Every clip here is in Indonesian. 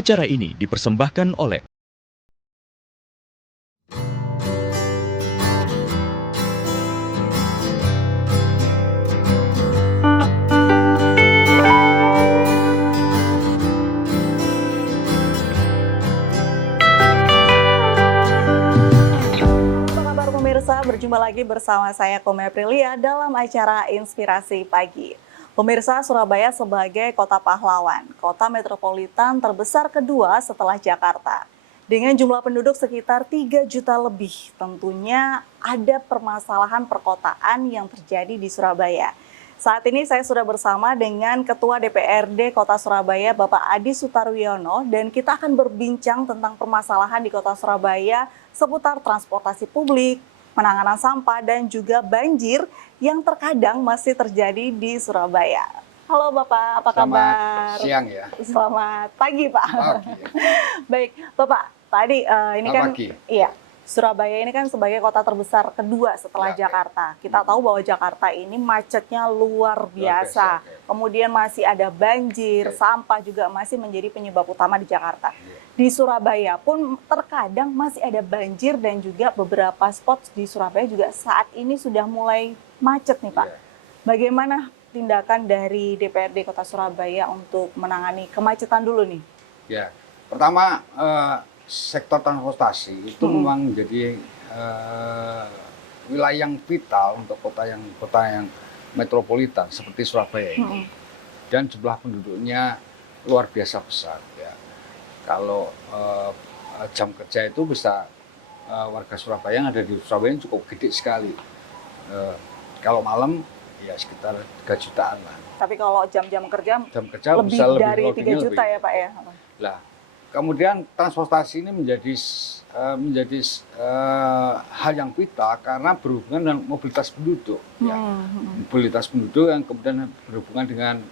Acara ini dipersembahkan oleh Pemirsa, berjumpa lagi bersama saya Kome Aprilia dalam acara Inspirasi Pagi. Pemirsa, Surabaya sebagai kota pahlawan, kota metropolitan terbesar kedua setelah Jakarta. Dengan jumlah penduduk sekitar 3 juta lebih, tentunya ada permasalahan perkotaan yang terjadi di Surabaya. Saat ini saya sudah bersama dengan Ketua DPRD Kota Surabaya, Bapak Adi Sutarwiono, dan kita akan berbincang tentang permasalahan di Kota Surabaya seputar transportasi publik, penanganan sampah, dan juga banjir yang terkadang masih terjadi di Surabaya. Halo Bapak, apa kabar? Selamat siang ya. Selamat pagi Pak. Pagi. Baik, Bapak, tadi ini kan Pagi. iya, Surabaya ini kan sebagai kota terbesar kedua setelah Jakarta. Kita tahu bahwa Jakarta ini macetnya luar biasa. Kemudian masih ada banjir, sampah juga masih menjadi penyebab utama di Jakarta. Di Surabaya pun terkadang masih ada banjir dan juga beberapa spot di Surabaya juga saat ini sudah mulai macet nih Pak. Bagaimana tindakan dari DPRD Kota Surabaya untuk menangani kemacetan dulu nih? Ya, pertama sektor transportasi itu memang menjadi wilayah yang vital untuk kota yang metropolitan seperti Surabaya ini. Dan jumlah penduduknya luar biasa besar ya. Kalau jam kerja itu bisa warga Surabaya yang ada di Surabaya cukup gede sekali. Kalau malam ya sekitar 3 jutaan lah. Tapi kalau jam kerja lebih bisa dari 3 juta ya Pak ya? Lah, kemudian transportasi ini menjadi hal yang vital karena berhubungan dengan mobilitas penduduk. Ya. Mobilitas penduduk yang kemudian berhubungan dengan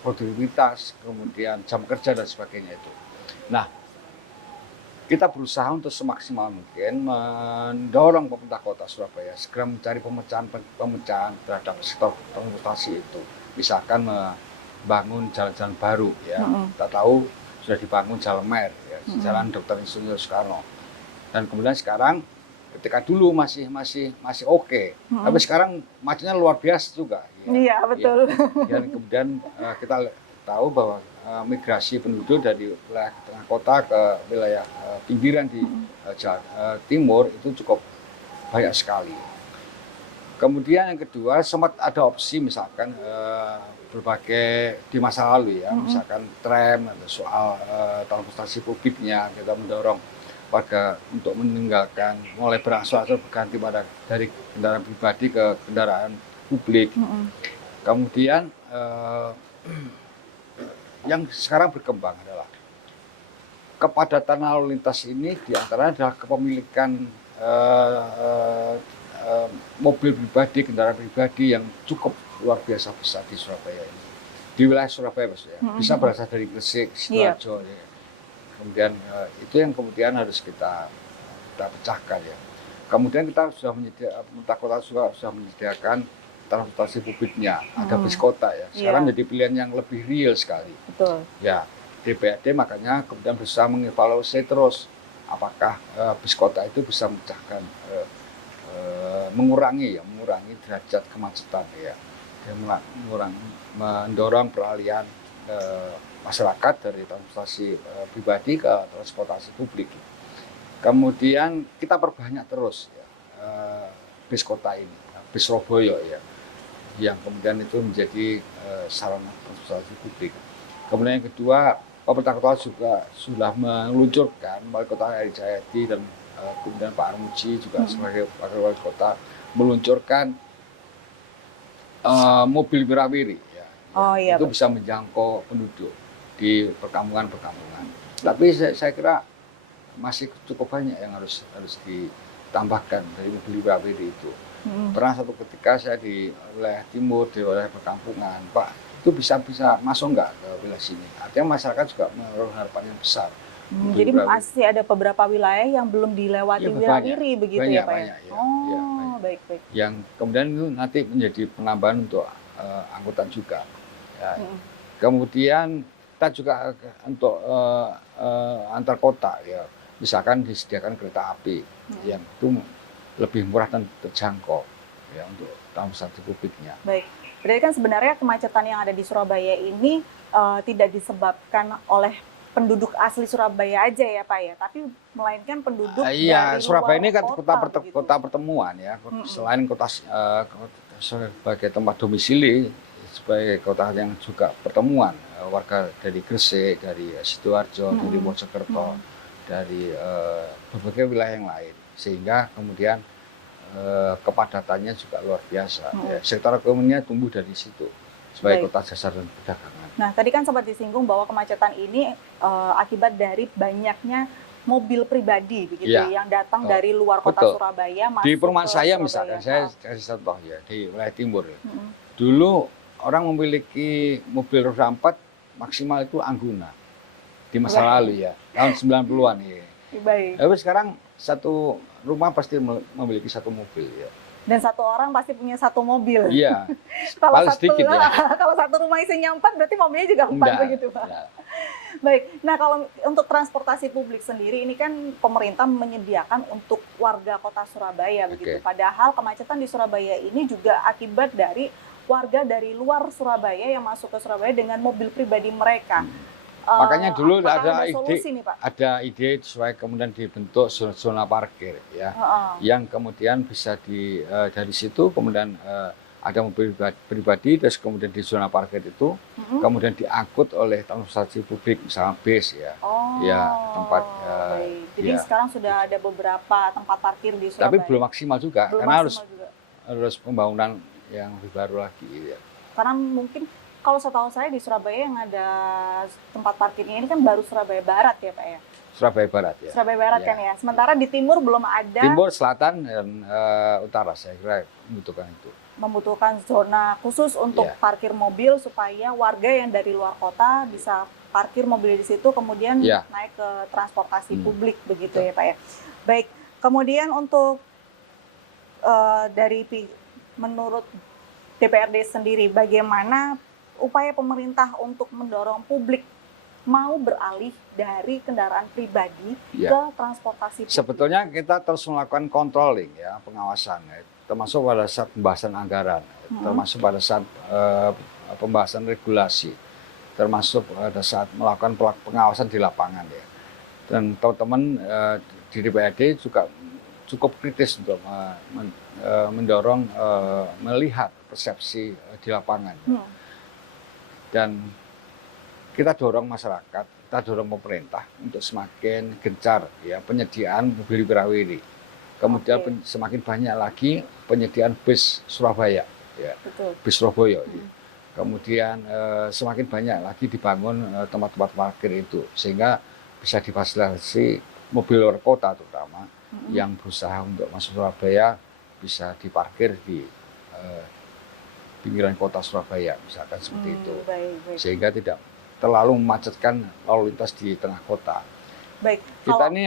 produktivitas, kemudian jam kerja dan sebagainya itu. Nah, kita berusaha untuk semaksimal mungkin mendorong pemerintah kota Surabaya segera mencari pemecahan terhadap sektor transportasi itu. Misalkan membangun jalan-jalan baru ya. Kita tahu sudah dibangun Jalan Mer, ya, Jalan Dr. Insinyur Soekarno. Dan kemudian sekarang ketika dulu masih oke, tapi sekarang macetnya luar biasa juga. Ya. Iya betul. Ya. Dan kemudian kita tahu bahwa migrasi penduduk dari wilayah tengah kota ke wilayah pinggiran di timur itu cukup banyak sekali. Kemudian yang kedua, sempat ada opsi misalkan berbagai di masa lalu ya, misalkan tram atau soal transportasi publiknya, kita mendorong warga untuk meninggalkan, mulai berangsur-angsur berganti dari kendaraan pribadi ke kendaraan publik. Kemudian yang sekarang berkembang adalah kepadatan lalu lintas ini diantaranya adalah kepemilikan mobil pribadi, kendaraan pribadi yang cukup luar biasa besar di Surabaya ini. Di wilayah Surabaya maksudnya. Bisa berasal dari Gresik, Sidoarjo. Ya. Kemudian itu yang kemudian harus kita pecahkan ya. Kemudian kita sudah pemerintah kota sudah menyediakan transportasi publiknya, ada bis kota ya. Sekarang jadi pilihan yang lebih real sekali. Betul. Ya, DPRD makanya kemudian berusaha mengevaluasi terus apakah bis kota itu bisa memecahkan mengurangi derajat kemacetan ya. Mendorong peralihan masyarakat dari transportasi pribadi ke transportasi publik. Kemudian kita perbanyak terus ya, bis kota ini, bis Surabaya ya, yang kemudian itu menjadi sarana transportasi publik. Kemudian yang kedua, pemerintah kota juga sudah meluncurkan wali kota Eri Cahyadi dan kemudian Pak Armuji juga sebagai wakil wali kota meluncurkan mobil wirawiri ya, itu bisa menjangkau penduduk di perkampungan. Tapi saya kira masih cukup banyak yang harus ditambahkan dari mobil wirawiri itu. Pernah satu ketika saya di wilayah timur, di wilayah perkampungan, Pak, itu bisa masuk nggak ke wilayah sini? Artinya masyarakat juga menaruh harapan yang besar. Jadi masih ada beberapa wilayah yang belum dilewati wirawiri begitu ya Pak? Banyak, ya. Baik. Yang kemudian itu nanti menjadi penambahan untuk angkutan juga. Ya. Kemudian kita juga untuk antar kota ya, misalkan disediakan kereta api yang itu lebih murah dan terjangkau ya untuk transportasi publiknya. Baik, berarti kan sebenarnya kemacetan yang ada di Surabaya ini tidak disebabkan oleh penduduk asli Surabaya aja ya Pak ya, tapi melainkan penduduk Iya, dari Surabaya luar ini kan begitu. kota pertemuan ya, selain kota sebagai tempat domisili, sebagai kota yang juga pertemuan warga dari Gresik, dari Sidoarjo, dari Mojokerto, dari berbagai wilayah yang lain, sehingga kemudian kepadatannya juga luar biasa. Ya. Sektor ekonominya tumbuh dari situ sebagai kota jasa dan perdagangan. Nah, tadi kan sempat disinggung bahwa kemacetan ini akibat dari banyaknya mobil pribadi begitu yang datang dari luar kota Surabaya masuk di perumahan ke saya Surabaya. Misalkan saya kasih contoh ya di wilayah timur. Dulu orang memiliki mobil roda 4 maksimal itu Angguna di masa lalu ya, tahun 90-an ya. Baik. Tapi sekarang satu rumah pasti memiliki satu mobil ya. Dan satu orang pasti punya satu mobil. Iya. Kalau sedikit ya. Kalau satu rumah isinya 4 berarti mobilnya juga 4 begitu Pak. Enggak. Baik. Nah, kalau untuk transportasi publik sendiri ini kan pemerintah menyediakan untuk warga kota Surabaya begitu. Padahal kemacetan di Surabaya ini juga akibat dari warga dari luar Surabaya yang masuk ke Surabaya dengan mobil pribadi mereka. Makanya dulu ada ide supaya kemudian dibentuk zona parkir ya, yang kemudian bisa dari situ kemudian ada mobil pribadi, terus kemudian di zona parkir itu kemudian diangkut oleh transportasi publik, misalnya bis ya, ya tempat. Jadi sekarang sudah ada beberapa tempat parkir di Surabaya. Tapi belum maksimal juga, karena juga. harus pembangunan yang lebih baru lagi. Ya. Karena mungkin kalau setahu saya di Surabaya yang ada tempat parkirnya ini kan baru Surabaya Barat ya Pak ya? Surabaya Barat ya. Surabaya Barat kan ya. Sementara di timur belum ada. Timur, selatan, dan utara saya kira membutuhkan itu. Membutuhkan zona khusus untuk parkir mobil supaya warga yang dari luar kota bisa parkir mobil di situ kemudian naik ke transportasi publik begitu ya Pak ya. Baik, kemudian untuk menurut DPRD sendiri bagaimana upaya pemerintah untuk mendorong publik mau beralih dari kendaraan pribadi ke transportasi publik? Sebetulnya kita terus melakukan controlling ya, pengawasan, termasuk pada saat pembahasan anggaran, termasuk pada saat pembahasan regulasi, termasuk pada saat melakukan pengawasan di lapangan ya. Dan teman-teman di DPRD juga cukup kritis untuk mendorong melihat persepsi di lapangan. Dan kita dorong masyarakat, kita dorong pemerintah untuk semakin gencar ya penyediaan mobil wirawiri. Kemudian semakin banyak lagi penyediaan bus Surabaya, ya, bus Surabaya. Ya. Kemudian semakin banyak lagi dibangun tempat-tempat parkir itu, sehingga bisa difasilitasi mobil luar kota terutama yang berusaha untuk masuk Surabaya bisa diparkir di pinggiran kota Surabaya, misalkan seperti itu, sehingga tidak terlalu memacetkan lalu lintas di tengah kota. Baik. Kita ini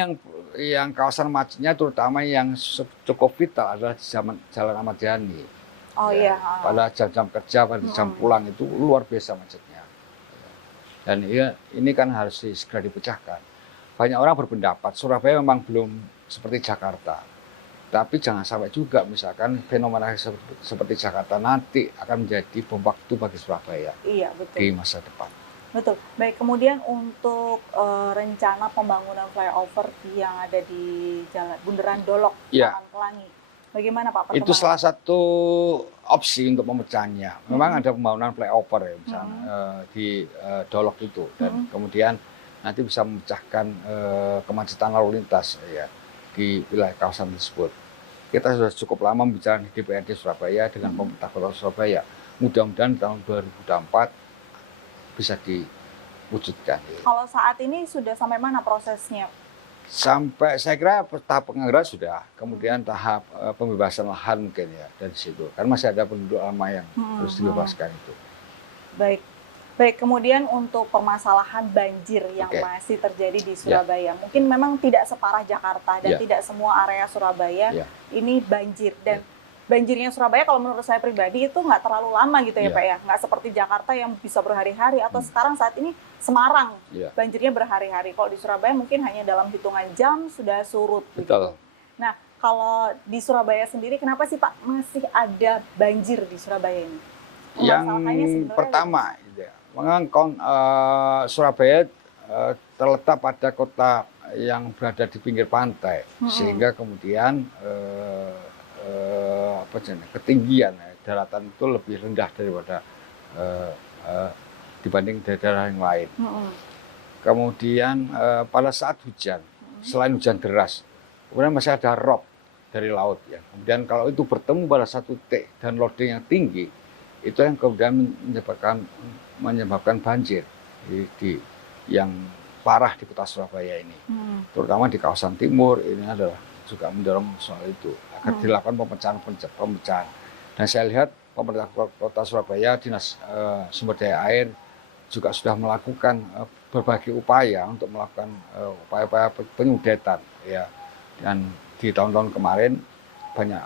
yang kawasan macetnya terutama yang cukup vital adalah Jalan Ahmad Yani. Pada jam-jam kerja, pada jam pulang itu luar biasa macetnya. Dan ini kan harus segera dipecahkan. Banyak orang berpendapat Surabaya memang belum seperti Jakarta. Tapi jangan sampai juga misalkan fenomena seperti Jakarta nanti akan menjadi bom waktu bagi Surabaya di masa depan. Betul. Baik, kemudian untuk rencana pembangunan flyover yang ada di Jalan Bundaran Dolok, Taman Pelangi, bagaimana Pak? Itu salah satu opsi untuk memecahnya. Memang ada pembangunan flyover ya, misalnya di Dolok itu, dan kemudian nanti bisa memecahkan kemacetan lalu lintas ya di wilayah kawasan tersebut. Kita sudah cukup lama bicara di DPRD Surabaya dengan pemerintah Kota Surabaya. Mudah-mudahan tahun 2024 bisa diwujudkan. Kalau saat ini sudah sampai mana prosesnya? Sampai saya kira tahap penganggaran sudah, kemudian tahap pembebasan lahan mungkin ya dari situ. Karena masih ada penduduk lama yang harus dibebaskan itu. Baik, kemudian untuk permasalahan banjir yang masih terjadi di Surabaya, mungkin memang tidak separah Jakarta dan tidak semua area Surabaya ini banjir. Dan banjirnya Surabaya kalau menurut saya pribadi itu nggak terlalu lama gitu ya Iya. Pak ya, nggak seperti Jakarta yang bisa berhari-hari atau Hmm. sekarang saat ini Semarang Iya. banjirnya berhari-hari. Kalau di Surabaya mungkin hanya dalam hitungan jam sudah surut. Betul. Begitu. Nah kalau di Surabaya sendiri kenapa sih Pak masih ada banjir di Surabaya ini? Yang Permasalahannya sebenarnya pertama, gitu ya, memang Surabaya terletak pada kota yang berada di pinggir pantai, sehingga kemudian ketinggian daratan itu lebih rendah daripada dibanding daerah yang lain. Kemudian pada saat hujan, selain hujan deras, kemudian masih ada rob dari laut ya. Kemudian kalau itu bertemu pada satu titik dan loading yang tinggi, itu yang kemudian menyebabkan banjir yang parah di kota Surabaya ini. Terutama di kawasan timur ini adalah juga mendorong soal itu agar dilakukan pemecahan. Dan saya lihat pemerintah kota Surabaya, dinas sumber daya air juga sudah melakukan berbagai upaya untuk melakukan upaya-upaya penyudetan ya. Dan di tahun-tahun kemarin banyak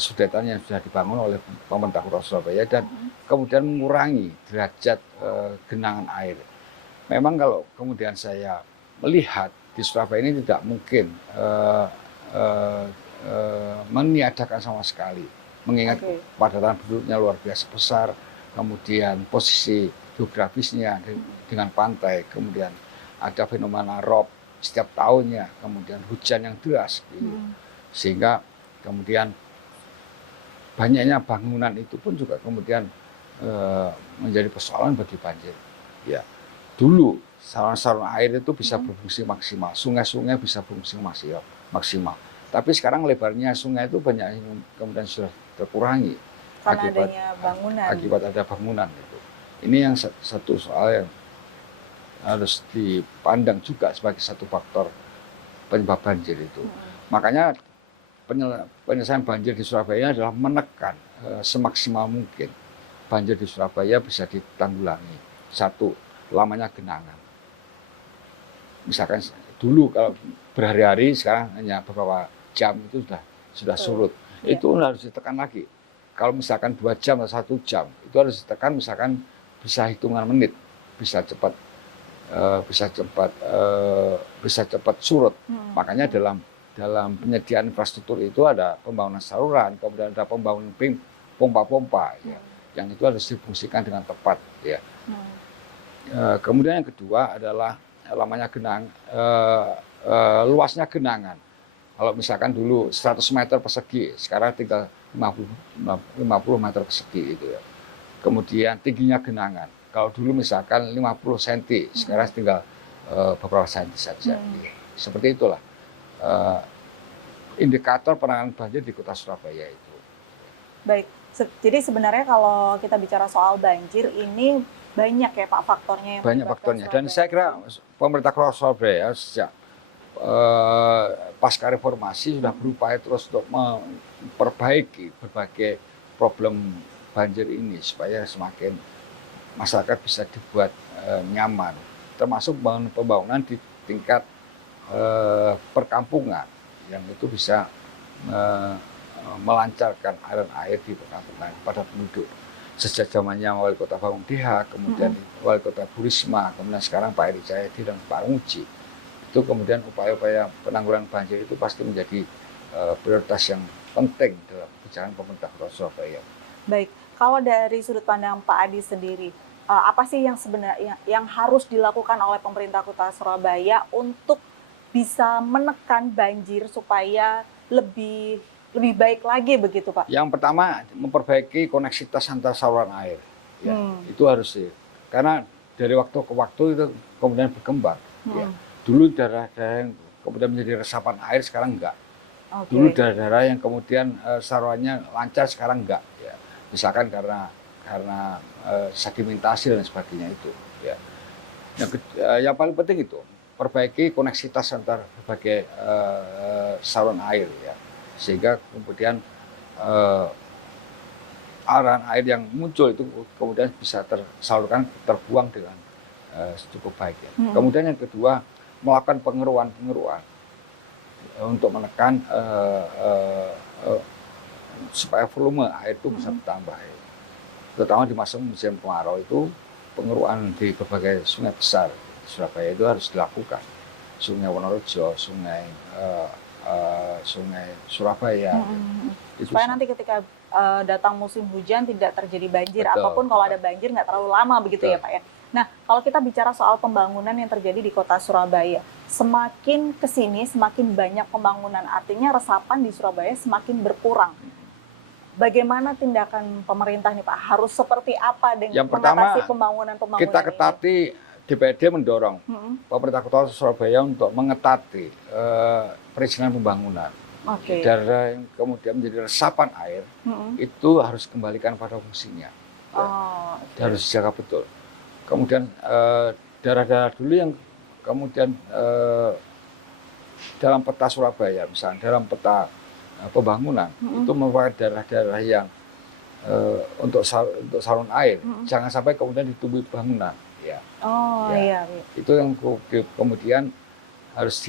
sudetan yang sudah dibangun oleh pemerintah kota Surabaya dan kemudian mengurangi derajat genangan air. Memang kalau kemudian saya melihat di Surabaya ini tidak mungkin meniadakan sama sekali, mengingat kepadatan penduduknya luar biasa besar, kemudian posisi geografisnya dengan pantai, kemudian ada fenomena rob setiap tahunnya, kemudian hujan yang deras, sehingga kemudian banyaknya bangunan itu pun juga kemudian menjadi persoalan bagi banjir. Ya, dulu saluran-saluran air itu bisa berfungsi maksimal, sungai-sungai bisa berfungsi maksimal. Tapi sekarang lebarnya sungai itu banyak yang kemudian sudah terkurangi akibat ada bangunan itu. Ini yang satu soal yang harus dipandang juga sebagai satu faktor penyebab banjir itu. Makanya penyelesaian banjir di Surabaya adalah menekan semaksimal mungkin banjir di Surabaya bisa ditanggulangi. Satu, lamanya genangan. Misalkan dulu kalau berhari-hari, sekarang hanya beberapa jam itu sudah surut. Itu harus ditekan lagi. Kalau misalkan 2 jam atau 1 jam, itu harus ditekan misalkan bisa hitungan menit, bisa cepat surut. Makanya dalam penyediaan infrastruktur itu ada pembangunan saluran, kemudian ada pembangunan pompa-pompa, ya, yang itu harus difungsikan dengan tepat. Ya. Kemudian yang kedua adalah luasnya genangan. Kalau misalkan dulu 100 meter persegi, sekarang tinggal 50 meter persegi itu ya. Kemudian tingginya genangan. Kalau dulu misalkan 50 cm, sekarang tinggal beberapa senti saja. Seperti itulah indikator penanganan banjir di kota Surabaya itu. Baik, jadi sebenarnya kalau kita bicara soal banjir ini banyak ya Pak faktornya yang banyak faktornya. Dan saya kira pemerintah kota Surabaya sejak pasca reformasi sudah berupaya terus untuk memperbaiki berbagai problem banjir ini supaya semakin masyarakat bisa dibuat nyaman, termasuk pembangunan di tingkat perkampungan yang itu bisa melancarkan aliran air di perkampungan pada penduduk. Sejak zamannya Wali Kota Bambang DH, kemudian Wali Kota Bu Risma, kemudian sekarang Pak Eri Cahyadi dan Pak Muji, itu kemudian upaya-upaya penanggulangan banjir itu pasti menjadi prioritas yang penting dalam kebijakan pemerintah Kota Surabaya. Baik, kalau dari sudut pandang Pak Adi sendiri, apa sih yang sebenarnya yang harus dilakukan oleh pemerintah Kota Surabaya untuk bisa menekan banjir supaya lebih baik lagi begitu Pak? Yang pertama memperbaiki koneksitas antar saluran air, ya, itu harus sih, karena dari waktu ke waktu itu kemudian berkembang. Ya. Dulu daerah-daerah yang kemudian menjadi resapan air sekarang enggak. Dulu daerah-daerah yang kemudian salurannya lancar sekarang enggak. Ya. Misalkan karena sedimentasi dan sebagainya itu. Ya. Yang paling penting itu perbaiki koneksitas antar berbagai saluran air, ya, sehingga kemudian aliran air yang muncul itu kemudian bisa tersalurkan, terbuang dengan cukup baik. Ya. Kemudian yang kedua, melakukan pengeruan untuk menekan supaya volume air itu bisa bertambah. Terutama di masa musim kemarau itu pengerukan di berbagai sungai besar di Surabaya itu harus dilakukan. Sungai Wonorejo, sungai Surabaya. Itu supaya nanti ketika datang musim hujan tidak terjadi banjir, Betul, ataupun kalau ada banjir nggak terlalu lama begitu ya Pak ya. Nah, kalau kita bicara soal pembangunan yang terjadi di kota Surabaya, semakin kesini semakin banyak pembangunan, artinya resapan di Surabaya semakin berkurang. Bagaimana tindakan pemerintah nih Pak? Harus seperti apa dengan Yang pertama, mengatasi pembangunan-pembangunan kita ini? ketati, DPRD mendorong pemerintah kota Surabaya untuk mengetati perizinan pembangunan. Oke. Daerah yang kemudian menjadi resapan air itu harus kembalikan pada fungsinya. Oh, Harus dijaga betul. Kemudian daerah-daerah dulu yang kemudian dalam peta Surabaya, misalnya dalam peta pembangunan, itu merupakan daerah-daerah yang untuk saluran air, jangan sampai kemudian ditumbuhi bangunan. Ya. Oh Ya. iya. Itu yang kemudian harus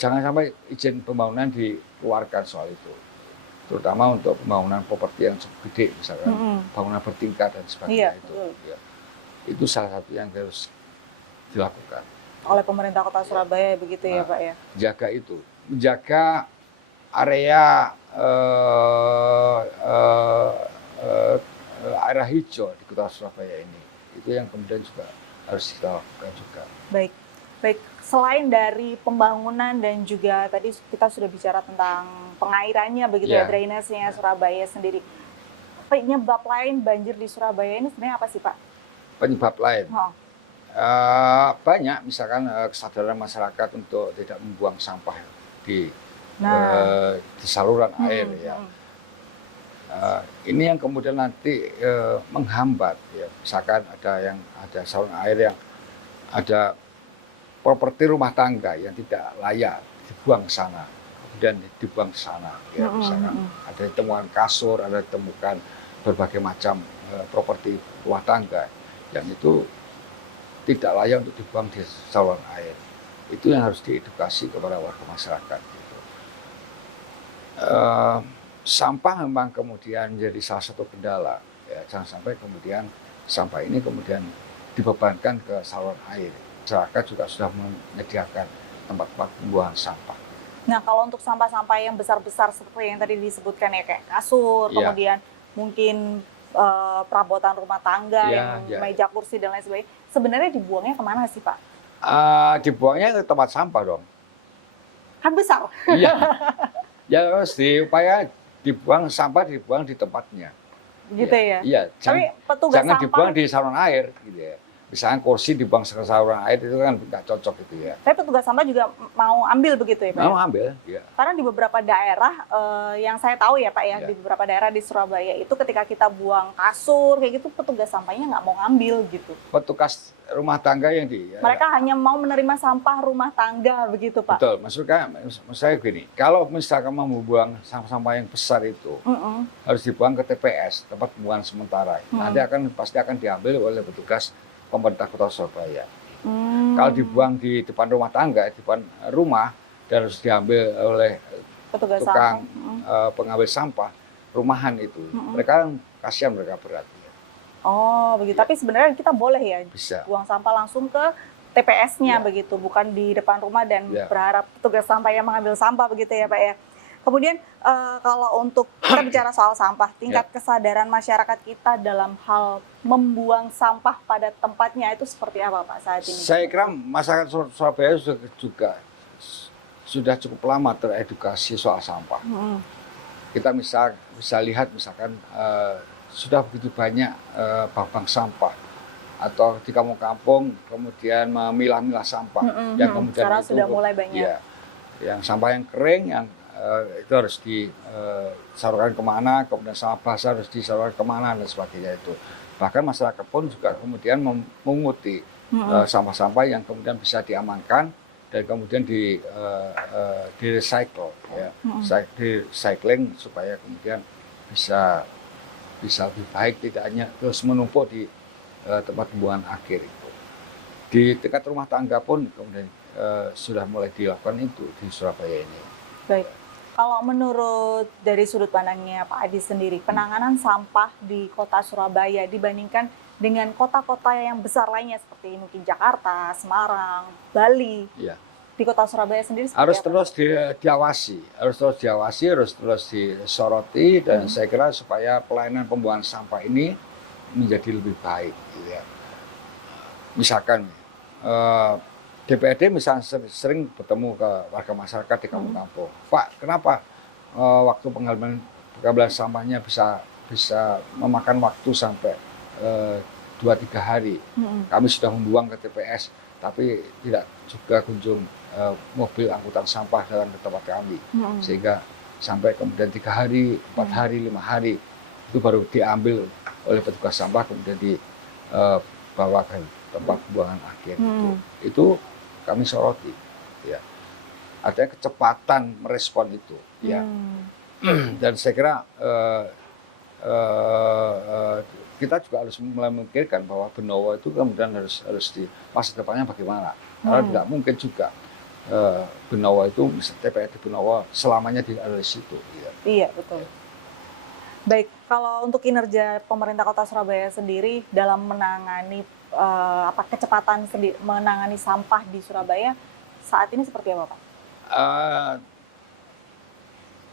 jangan sampai izin pembangunan dikeluarkan soal itu, terutama untuk pembangunan properti yang cukup gede, misalkan bangunan bertingkat dan sebagainya. Iya, Itu salah satu yang harus dilakukan oleh pemerintah kota Surabaya begitu ya Pak ya. Jaga itu, menjaga area area hijau di kota Surabaya ini, itu yang kemudian juga harus kita lakukan juga. Baik. Selain dari pembangunan dan juga tadi kita sudah bicara tentang pengairannya begitu ya, drainasenya Surabaya sendiri. Penyebab lain banjir di Surabaya ini sebenarnya apa sih Pak? Penyebab lain banyak, misalkan kesadaran masyarakat untuk tidak membuang sampah di saluran air ya. Ini yang kemudian nanti menghambat ya. Misalkan ada saluran air yang ada properti rumah tangga yang tidak layak dibuang ke sana, kemudian dibuang ke sana. Ya, misalkan ada ditemukan kasur, ada ditemukan berbagai macam properti rumah tangga yang itu tidak layak untuk dibuang di saluran air. Itu yang harus diedukasi kepada warga masyarakat. Gitu. Sampah memang kemudian menjadi salah satu kendala. Ya, jangan sampai kemudian sampah ini kemudian dibebankan ke saluran air. Masyarakat juga sudah menyediakan tempat-tempat pembuangan sampah. Nah, kalau untuk sampah-sampah yang besar-besar seperti yang tadi disebutkan ya, kayak kasur, kemudian mungkin perabotan rumah tangga, meja kursi dan lain sebagainya, sebenarnya dibuangnya kemana sih Pak? Dibuangnya ke tempat sampah dong. Kan besar. Iya. Ya harus upaya dibuang sampah di tempatnya. Gitu ya? Iya. Tapi petugas jangan sampah dibuang di saluran air, gitu ya. Misalnya kursi dibuang ke saluran air itu kan nggak cocok gitu ya. Tapi petugas sampah juga mau ambil begitu ya Pak? Mau ambil, ya. Karena di beberapa daerah yang saya tahu ya Pak ya, di beberapa daerah di Surabaya itu ketika kita buang kasur kayak gitu, petugas sampahnya nggak mau ngambil gitu. Petugas rumah tangga yang mereka hanya mau menerima sampah rumah tangga begitu Pak? Betul, maksud saya gini, kalau misalkan mau membuang sampah-sampah yang besar itu, harus dibuang ke TPS, tempat pembuangan sementara. Nanti pasti akan diambil oleh petugas pemerintah kota Surabaya. Kalau dibuang di depan rumah tangga, di depan rumah, dan harus diambil oleh petugas tukang pengambil sampah rumahan itu, mereka kasihan, mereka berat. Oh begitu, tapi sebenarnya kita boleh ya buang sampah langsung ke TPS-nya begitu, bukan di depan rumah dan berharap petugas sampah yang mengambil sampah begitu ya Pak ya. Kemudian kalau untuk kita bicara soal sampah, tingkat kesadaran masyarakat kita dalam hal membuang sampah pada tempatnya itu seperti apa Pak saat ini? Saya kira masyarakat Surabaya juga sudah cukup lama teredukasi soal sampah. Kita bisa lihat misalkan sudah begitu banyak bank sampah atau di kampung-kampung kemudian memilah-milah sampah yang kemudian itu sudah mulai banyak. Ya, yang sampah yang kering yang itu harus disalurkan kemana, kemudian sampah basah harus disalurkan kemana dan sebagainya itu. Bahkan masyarakat pun juga kemudian memunguti sampah-sampah yang kemudian bisa diamankan dan kemudian di recycle, ya, di recycling supaya kemudian bisa lebih baik, tidak hanya terus menumpuk di tempat pembuangan akhir itu. Di tingkat rumah tangga pun kemudian sudah mulai dilakukan itu di Surabaya ini. Baik. Kalau menurut dari sudut pandangnya Pak Adi sendiri, penanganan sampah di kota Surabaya dibandingkan dengan kota-kota yang besar lainnya seperti mungkin Jakarta, Semarang, Bali, Ya. di kota Surabaya sendiri seperti Harus apa? terus diawasi, harus terus disoroti, dan saya kira supaya pelayanan pembuangan sampah ini menjadi lebih baik. Gitu ya. Misalkan DPRD misalnya sering bertemu ke warga masyarakat di kampung-kampung. Pak, kenapa waktu pengambilan sampahnya bisa memakan waktu sampai 2-3 hari? Kami sudah membuang ke TPS, tapi tidak juga kunjung mobil angkutan sampah datang ke tempat kami, sehingga sampai kemudian 3 hari, 4 hari, 5 hari itu baru diambil oleh petugas sampah, kemudian dibawa ke tempat pembuangan akhir. Itu kami soroti, ya. Artinya kecepatan merespon itu, ya. Dan saya kira kita juga harus mulai memikirkan bahwa Benowo itu kemudian harus di masa depannya bagaimana. Karena tidak mungkin juga Benowo itu, TPRD Benowo selamanya ada di situ. Ya. Iya, betul. Baik, kalau untuk kinerja pemerintah Kota Surabaya sendiri dalam menangani kecepatan menangani sampah di Surabaya saat ini seperti apa, Pak?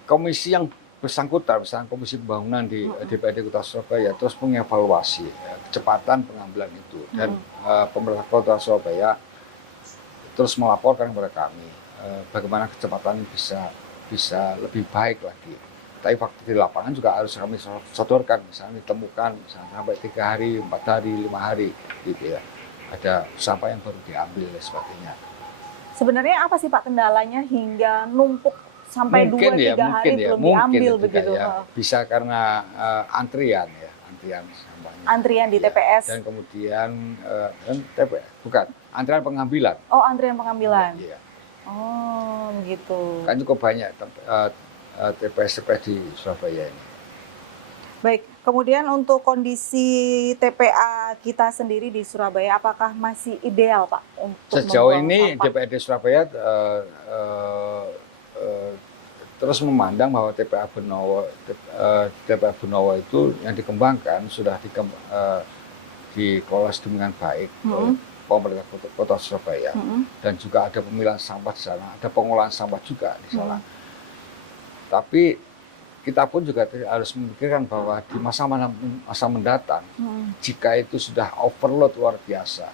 Komisi yang bersangkutan, misalnya Komisi Pembangunan di DPRD Kota Surabaya terus mengevaluasi kecepatan pengambilan itu, dan pemerintah Kota Surabaya terus melaporkan kepada kami bagaimana kecepatan bisa lebih baik lagi. Tapi fakta di lapangan juga harus kami sodorkan, misalnya ditemukan misalnya sampai 3 hari, 4 hari, 5 hari, gitu ya. Ada sampah yang baru diambil dan sebagainya. Sebenarnya apa sih Pak kendalanya hingga numpuk sampai 2-3 hari belum diambil begitu? Ya. Bisa karena antrian sampahnya. Antrian di TPS. Dan kemudian TPS, bukan, antrian pengambilan. Oh, antrian pengambilan. Iya. Oh, begitu. Kan cukup banyak TPS di Surabaya ini. Baik, kemudian untuk kondisi TPA kita sendiri di Surabaya, apakah masih ideal Pak untuk sejauh ini sampah? DPRD Surabaya terus memandang bahwa TPA Benowo itu yang dikembangkan sudah dikelola dengan baik oleh pemerintah Kota Surabaya, dan juga ada pemilahan sampah di sana, ada pengolahan sampah juga di sana. Tapi kita pun juga harus memikirkan bahwa di masa mendatang, jika itu sudah overload luar biasa,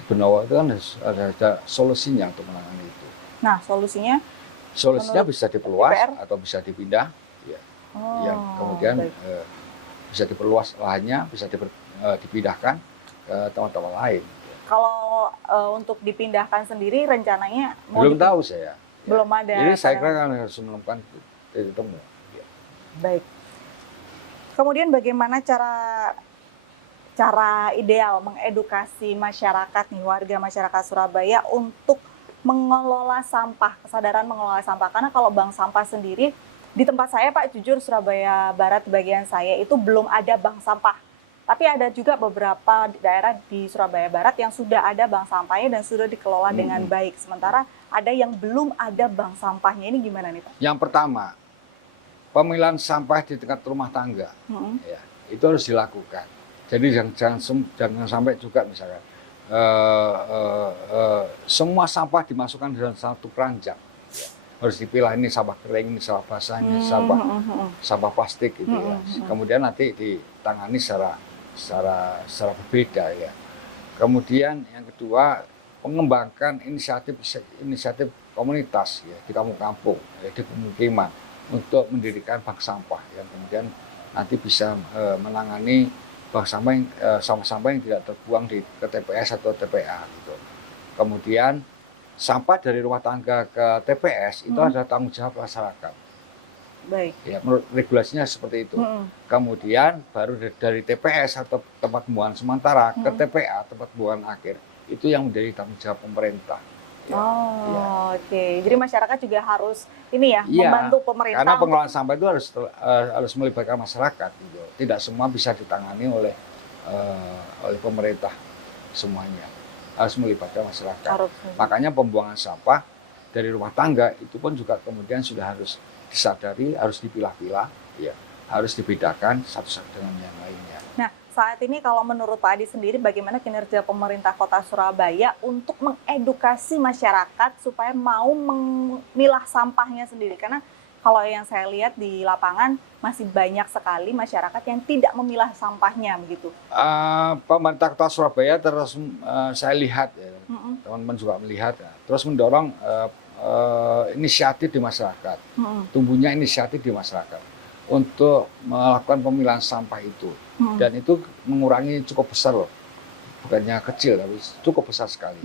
di Benowo itu kan ada solusinya untuk menangani itu. Nah, solusinya Bisa diperluas DPR? atau bisa dipindah, ya. Yang kemudian bisa diperluas lahannya, bisa dipindahkan ke tempat-tempat lain. Kalau untuk dipindahkan sendiri rencananya belum tahu saya. Belum ada. Ini saya kira kan harus menemukan titik temu. Ya. Baik. Kemudian bagaimana cara ideal mengedukasi masyarakat nih, warga masyarakat Surabaya untuk mengelola sampah, kesadaran mengelola sampah. Karena kalau bank sampah sendiri, di tempat saya Pak, jujur Surabaya Barat bagian saya itu belum ada bank sampah. Tapi ada juga beberapa daerah di Surabaya Barat yang sudah ada bank sampahnya dan sudah dikelola dengan baik. Sementara ada yang belum ada bank sampahnya. Ini gimana nih Pak? Yang pertama, pemilahan sampah di tingkat rumah tangga, ya, itu harus dilakukan. Jadi jangan sampai juga misalkan semua sampah dimasukkan dalam satu keranjang. Ya. Harus dipilah, ini sampah kering, ini sampah basah, ini sampah plastik gitu ya. Kemudian nanti ditangani secara berbeda ya. Kemudian yang kedua, mengembangkan inisiatif komunitas ya, di kampung-kampung, ya, di pemukiman, untuk mendirikan bank sampah yang kemudian nanti bisa menangani bank sampah yang tidak terbuang ke TPS atau TPA gitu. Kemudian sampah dari rumah tangga ke TPS itu adalah tanggung jawab masyarakat. Baik. Ya, menurut regulasinya seperti itu. Kemudian baru dari TPS atau tempat pembuangan sementara ke TPA, tempat pembuangan akhir, itu yang menjadi tanggung jawab pemerintah. Ya, Oke. Jadi masyarakat juga harus membantu pemerintah. Karena pengelolaan sampah itu harus melibatkan masyarakat. Gitu. Tidak semua bisa ditangani oleh pemerintah semuanya. Harus melibatkan masyarakat. Makanya pembuangan sampah dari rumah tangga itu pun juga kemudian sudah harus disadari, harus dipilah-pilah, ya, harus dibedakan satu dengan yang lainnya. Nah, saat ini kalau menurut Pak Adi sendiri, bagaimana kinerja pemerintah Kota Surabaya untuk mengedukasi masyarakat supaya mau memilah sampahnya sendiri? Karena kalau yang saya lihat di lapangan masih banyak sekali masyarakat yang tidak memilah sampahnya begitu. Pemerintah Kota Surabaya terus saya lihat, ya, teman-teman juga melihat, ya, terus mendorong inisiatif di masyarakat, tumbuhnya inisiatif di masyarakat untuk melakukan pemilahan sampah itu, dan itu mengurangi cukup besar loh, bukannya kecil tapi cukup besar sekali.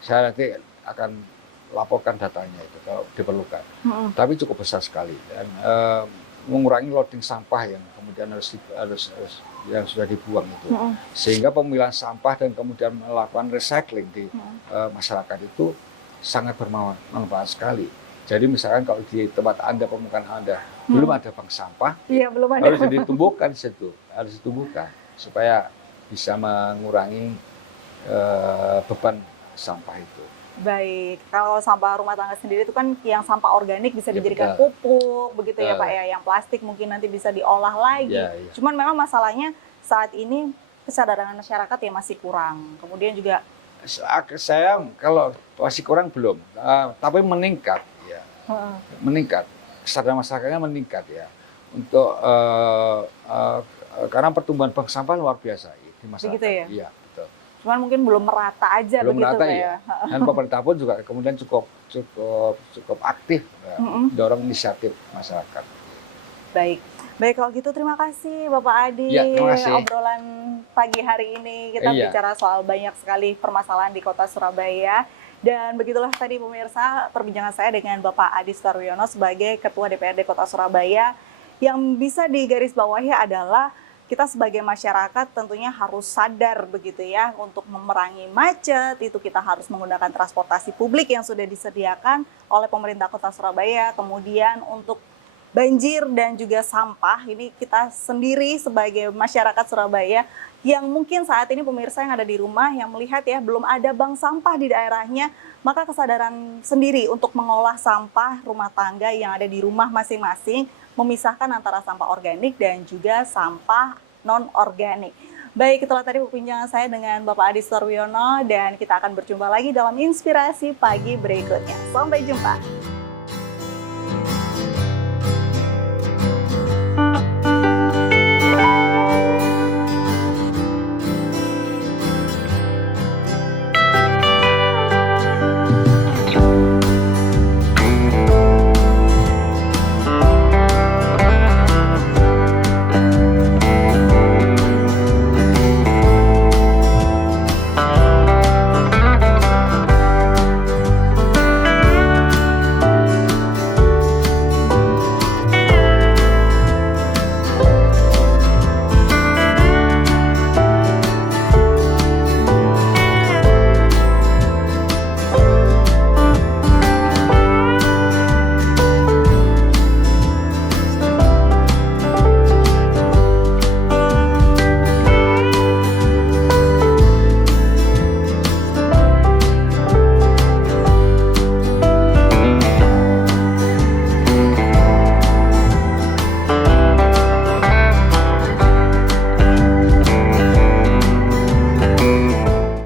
Saya nanti akan laporkan datanya itu kalau diperlukan, tapi cukup besar sekali, dan mengurangi loading sampah yang kemudian harus yang sudah dibuang itu, sehingga pemilahan sampah dan kemudian melakukan recycling di masyarakat itu sangat bermanfaat sekali. Jadi misalkan kalau di tempat Anda, pemukiman Anda, belum ada bank sampah, iya, belum ada. harus ditumbuhkan di situ, harus ditumbuhkan supaya bisa mengurangi beban sampah itu. Baik, kalau sampah rumah tangga sendiri itu kan yang sampah organik bisa dijadikan pupuk, begitu ya Pak ya. Yang plastik mungkin nanti bisa diolah lagi. Cuman memang masalahnya saat ini kesadaran masyarakat ya masih kurang. Kemudian juga saya kalau masih kurang belum, tapi meningkat, ya, meningkat. Kesadaran masyarakatnya meningkat, ya, untuk karena pertumbuhan bank sampah luar biasa di masyarakat. Begitu ya? Iya, betul. Cuman mungkin belum merata aja, belum begitu merata, Pak ya. ya. Dan pemerintah pun juga kemudian cukup aktif dorong inisiatif masyarakat. Baik kalau gitu terima kasih Bapak Adi. Ya, terima kasih. Obrolan pagi hari ini kita bicara soal banyak sekali permasalahan di Kota Surabaya. Dan begitulah tadi pemirsa perbincangan saya dengan Bapak Adi Sutarwiono sebagai Ketua DPRD Kota Surabaya. Yang bisa digarisbawahi adalah kita sebagai masyarakat tentunya harus sadar begitu ya, untuk memerangi macet itu kita harus menggunakan transportasi publik yang sudah disediakan oleh pemerintah Kota Surabaya. Kemudian untuk banjir dan juga sampah ini kita sendiri sebagai masyarakat Surabaya yang mungkin saat ini pemirsa yang ada di rumah yang melihat ya belum ada bank sampah di daerahnya, maka kesadaran sendiri untuk mengolah sampah rumah tangga yang ada di rumah masing-masing, memisahkan antara sampah organik dan juga sampah non-organik. Baik, itulah tadi perbincangan saya dengan Bapak Adi Sutarwiono dan kita akan berjumpa lagi dalam Inspirasi Pagi berikutnya. Sampai jumpa.